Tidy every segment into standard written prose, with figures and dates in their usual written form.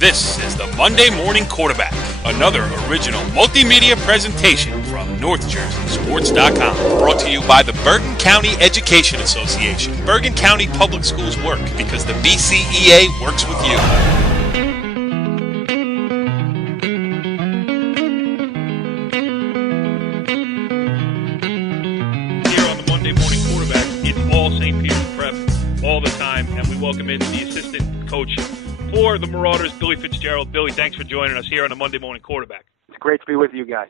This is the Monday Morning Quarterback, another original multimedia presentation from NorthJerseySports.com. Brought to you by the Bergen County Education Association. Bergen County Public Schools work because the BCEA works with you. Here on the Monday Morning Quarterback, it's all St. Peter's prep all the time, and we welcome in the assistant coach for the Marauders, Billy Fitzgerald. Billy, thanks for joining us here on the Monday Morning Quarterback. It's great to be with you guys.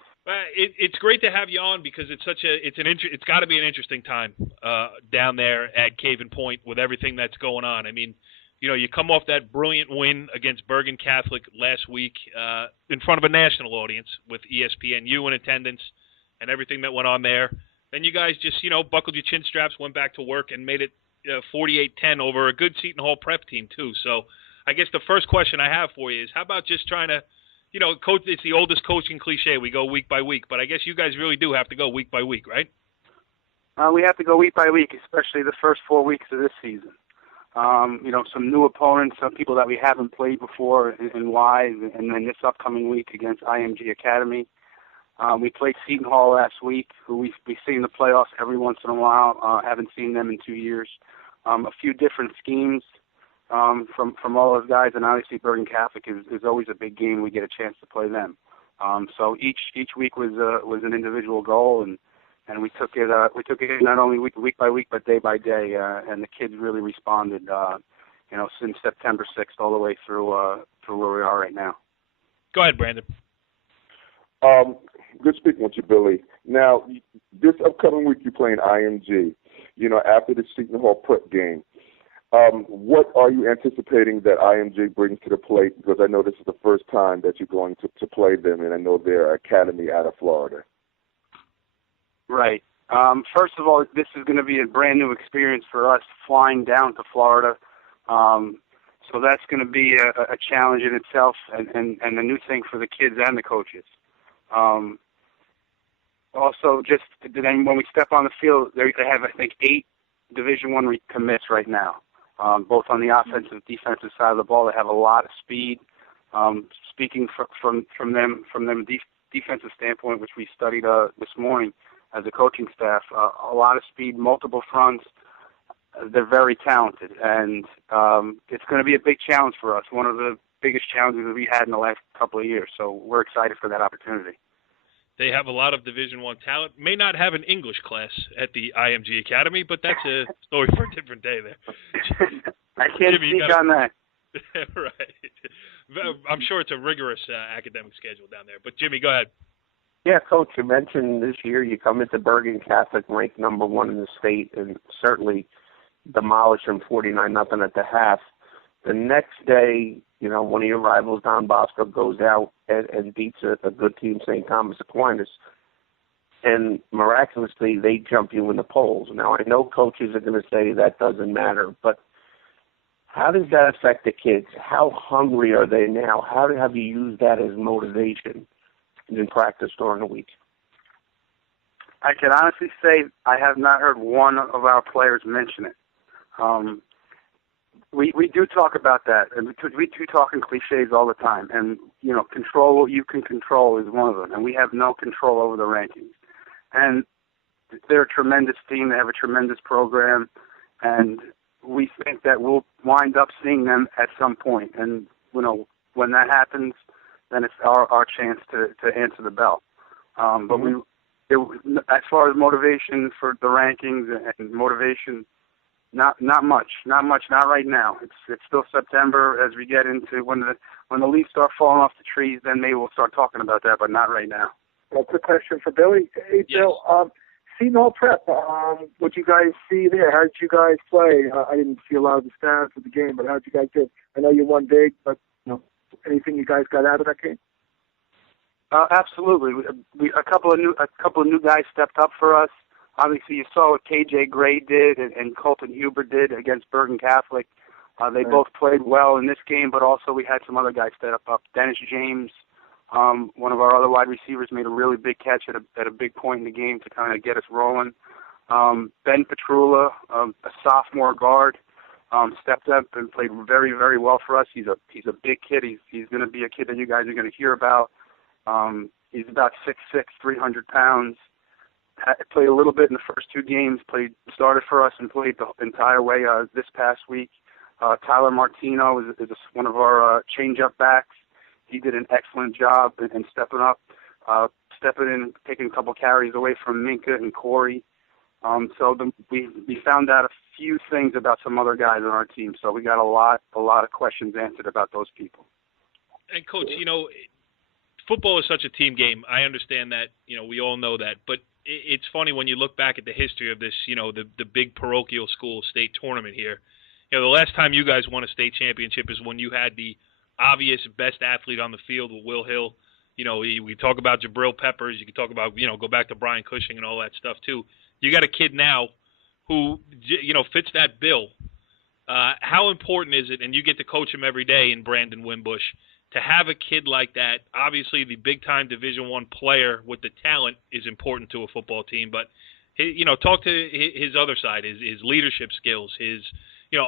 It's great to have you on because it's got to be an interesting time down there at Caven Point with everything that's going on. I mean, you know, you come off that brilliant win against Bergen Catholic last week in front of a national audience with ESPNU in attendance and everything that went on there. Then you guys just, you know, buckled your chin straps, went back to work, and made it 48-10 over a good Seton Hall prep team too. So I guess the first question I have for you is, how about just trying to, you know, coach? It's the oldest coaching cliche. We go week by week, but I guess you guys really do have to go week by week, right? We have to go week by week, especially the first 4 weeks of this season. You know, some new opponents, some people that we haven't played before, and why, and then this upcoming week against IMG Academy. We played Seton Hall last week, who we see in the playoffs every once in a while. Haven't seen them in 2 years. A few different schemes from all those guys, and obviously Bergen Catholic is always a big game. We get a chance to play them. So each week was an individual goal, and we took it not only week by week but day by day, and the kids really responded. You know, since September 6th all the way through where we are right now. Go ahead, Brandon. Good speaking with you, Billy. Now, this upcoming week you're playing IMG. You know, after the Seton Hall prep game. What are you anticipating that IMG brings to the plate? Because I know this is the first time that you're going to play them, and I know they're academy out of Florida. Right. First of all, this is going to be a brand new experience for us flying down to Florida. So that's going to be a challenge in itself, and a new thing for the kids and the coaches. Also, just then when we step on the field, they have, I think, 8 Division I commits right now. Both on the offensive, defensive side of the ball, they have a lot of speed. Speaking from them defensive standpoint, which we studied this morning as a coaching staff, a lot of speed, multiple fronts. They're very talented, and it's going to be a big challenge for us. One of the biggest challenges that we had in the last couple of years. So we're excited for that opportunity. They have a lot of Division I talent. May not have an English class at the IMG Academy, but that's a story for a different day there. I can't speak on that. Right. I'm sure it's a rigorous academic schedule down there. But, Jimmy, go ahead. Yeah, Coach, you mentioned this year you come into Bergen Catholic ranked number 1 in the state and certainly demolish them 49-0 at the half. The next day, you know, one of your rivals, Don Bosco, goes out and beats a good team, St. Thomas Aquinas, and miraculously they jump you in the polls. Now, I know coaches are going to say that doesn't matter, but how does that affect the kids? How hungry are they now? How have you used that as motivation in practice during the week? I can honestly say I have not heard one of our players mention it. We do talk about that, and we do talk in cliches all the time. And, you know, control what you can control is one of them, and we have no control over the rankings. And they're a tremendous team. They have a tremendous program, and we think that we'll wind up seeing them at some point. And, you know, when that happens, then it's our chance to answer the bell. But as far as motivation for the rankings and motivation, Not much, not right now. It's still September. As we get into when the leaves start falling off the trees, then maybe we'll start talking about that, but not right now. Well, quick question for Billy. Hey, Yes. Bill, Seton Hall prep, what you guys see there? How did you guys play? I didn't see a lot of the stats of the game, but how did you guys do? I know you won big, but you know, anything you guys got out of that game? Absolutely. A couple of new guys stepped up for us. Obviously, you saw what KJ Gray did and Colton Huber did against Bergen Catholic. They both played well in this game, but also we had some other guys step up. Dennis James, one of our other wide receivers, made a really big catch at a big point in the game to kind of get us rolling. Ben Petrula, a sophomore guard, stepped up and played very, very well for us. He's a big kid. He's going to be a kid that you guys are going to hear about. He's about 6'6", 300 pounds. Played a little bit in the first 2 games. Started for us and played the entire way this past week. Tyler Martino is one of our change-up backs. He did an excellent job in stepping up, stepping in, taking a couple carries away from Minka and Corey. We found out a few things about some other guys on our team. So we got a lot of questions answered about those people. And Coach, football is such a team game. I understand that. We all know that. But it's funny when you look back at the history of this. The big parochial school state tournament here. The last time you guys won a state championship is when you had the obvious best athlete on the field with Will Hill. We talk about Jabril Peppers. You can talk about, go back to Brian Cushing and all that stuff too. You got a kid now who, fits that bill. How important is it, and you get to coach him every day in Brandon Wimbush, to have a kid like that? Obviously, the big-time Division I player with the talent is important to a football team, but, talk to his other side, his leadership skills, his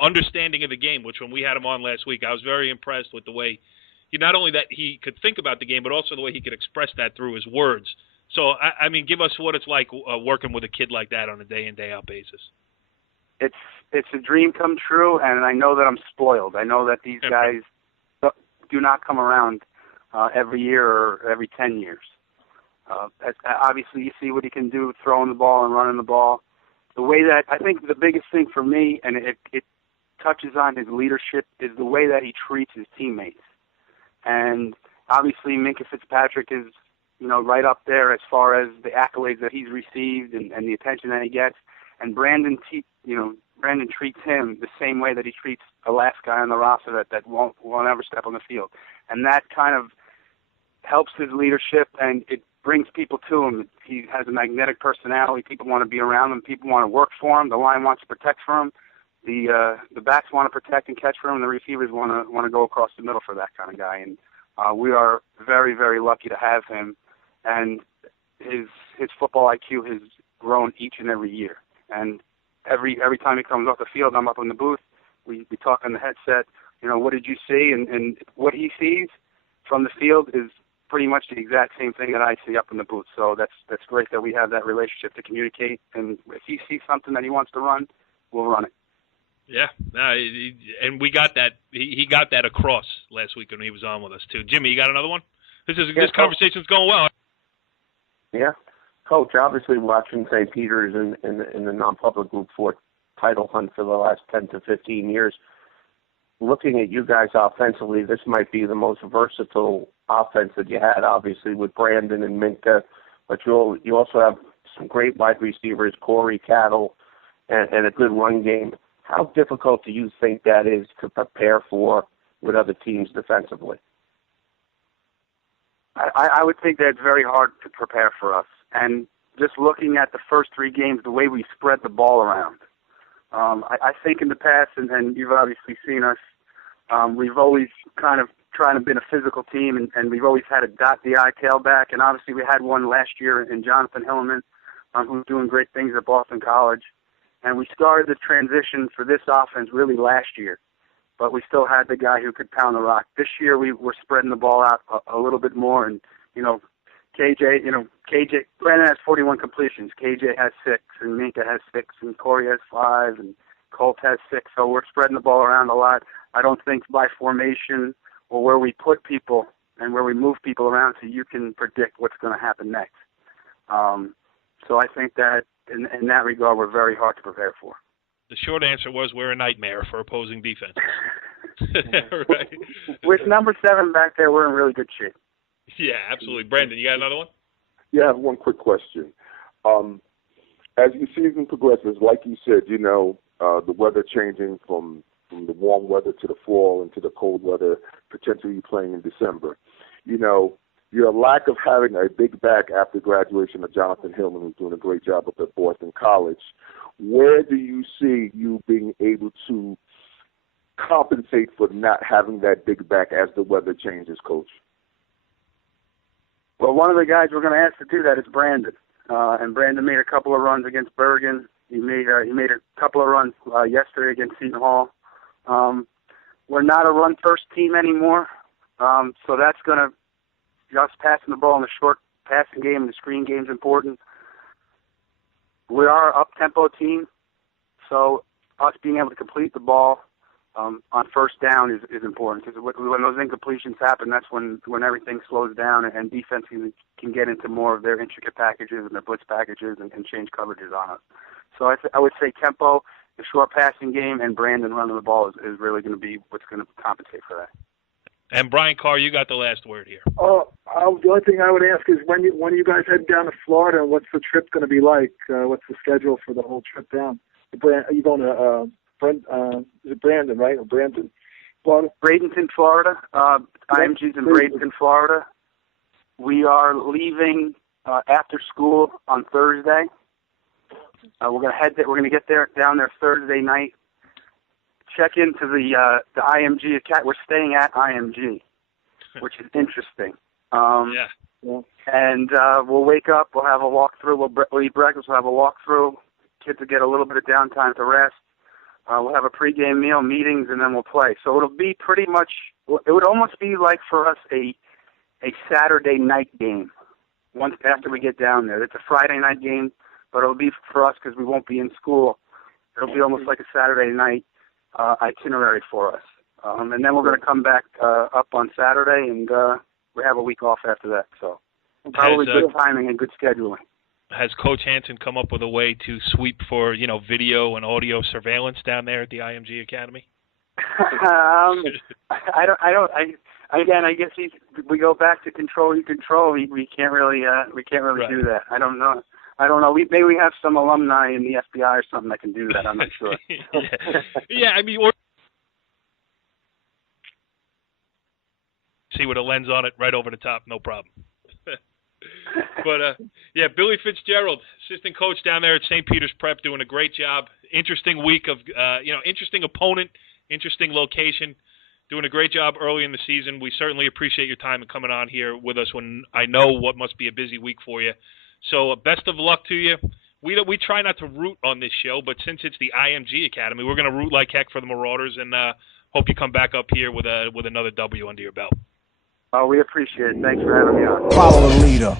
understanding of the game, which when we had him on last week, I was very impressed with the way not only that he could think about the game, but also the way he could express that through his words. So, I mean, give us what it's like working with a kid like that on a day-in, day-out basis. It's a dream come true, and I know that I'm spoiled. I know that these guys do not come around every year or every 10 years. Obviously, you see what he can do throwing the ball and running the ball. The way that I think the biggest thing for me, and it touches on his leadership, is the way that he treats his teammates. And obviously, Minka Fitzpatrick is, right up there as far as the accolades that he's received and the attention that he gets. And Brandon treats him the same way that he treats the last guy on the roster that won't ever step on the field. And that kind of helps his leadership, and it brings people to him. He has a magnetic personality. People want to be around him. People want to work for him. The line wants to protect for him. The backs want to protect and catch for him. And the receivers want to go across the middle for that kind of guy. And we are very, very lucky to have him. And his football IQ has grown each and every year. And every time he comes off the field, I'm up in the booth. We talk on the headset. What did you see? And what he sees from the field is pretty much the exact same thing that I see up in the booth. So that's great that we have that relationship to communicate. And if he sees something that he wants to run, we'll run it. Yeah, and we got that. He got that across last week when he was on with us too. Jimmy, you got another one? This conversation's going well. Yeah, Coach. Obviously, watching St. Peter's in the non-public Group 4 title hunt for the last 10 to 15 years. Looking at you guys offensively, this might be the most versatile offense that you had. Obviously, with Brandon and Minka, but you also have some great wide receivers, Corey, Cattle, and a good run game. How difficult do you think that is to prepare for with other teams defensively? I would think that's very hard to prepare for us. And just looking at the first 3 games, the way we spread the ball around, I think in the past, and you've obviously seen us, we've always kind of trying to been a physical team, and we've always had a dot-the-I tailback. And obviously we had one last year in Jonathan Hillman, who's doing great things at Boston College. And we started the transition for this offense really last year, but we still had the guy who could pound the rock. This year we were spreading the ball out a little bit more, and KJ, Brandon has 41 completions, KJ has 6, and Minka has 6, and Corey has 5, and Colt has 6. So we're spreading the ball around a lot. I don't think by formation or where we put people and where we move people around, so you can predict what's going to happen next. So I think that in that regard, we're very hard to prepare for. The short answer was we're a nightmare for opposing defense. Right. With number 7 back there, we're in really good shape. Yeah, absolutely. Brandon, you got another one? Yeah, I have one quick question. As the season progresses, like you said, the weather changing from the warm weather to the fall and to the cold weather, potentially playing in December. Your lack of having a big back after graduation of Jonathan Hillman, who's doing a great job up at Boston College, where do you see you being able to compensate for not having that big back as the weather changes, Coach? Well, one of the guys we're going to ask to do that is Brandon. And Brandon made a couple of runs against Bergen. He made a couple of runs yesterday against Seton Hall. We're not a run-first team anymore, so that's going to just passing the ball in the short passing game and the screen game is important. We are an up-tempo team, so us being able to complete the ball on first down is important, because when those incompletions happen, that's when everything slows down and defense can get into more of their intricate packages and their blitz packages and change coverages on us. So I would say tempo, the short passing game, and Brandon running the ball is really going to be what's going to compensate for that. And Brian Carr, you got the last word here. The only thing I would ask is when you guys head down to Florida, what's the trip going to be like? What's the schedule for the whole trip down? Are you going to is it Brandon, right? Or Brandon, Florida? Bradenton, Florida. IMG's in Bradenton, Florida. We are leaving after school on Thursday. We're going to get down there Thursday night. Check into the IMG Academy. We're staying at IMG, which is interesting. Yeah. And we'll wake up. We'll have a walkthrough. We'll eat breakfast. We'll have a walkthrough. Kids will get a little bit of downtime to rest. We'll have a pregame meal, meetings, and then we'll play. So it'll be pretty much. It would almost be like for us a Saturday night game. Once after we get down there, it's a Friday night game, but it'll be for us because we won't be in school. It'll be almost like a Saturday night itinerary for us. And then we're going to come back up on Saturday, and we have a week off after that. So probably good timing and good scheduling. Has Coach Hansen come up with a way to sweep for, video and audio surveillance down there at the IMG Academy? I guess we go back to control. We can't really do that. I don't know. Maybe we have some alumni in the FBI or something that can do that. I'm not sure. Yeah, or see with a lens on it right over the top, no problem. But, Billy Fitzgerald, assistant coach down there at St. Peter's Prep, doing a great job. Interesting week of, interesting opponent, interesting location, doing a great job early in the season. We certainly appreciate your time and coming on here with us when I know what must be a busy week for you. So best of luck to you. We try not to root on this show, but since it's the IMG Academy, we're going to root like heck for the Marauders, and hope you come back up here with another W under your belt. We appreciate it. Thanks for having me on. Follow the leader.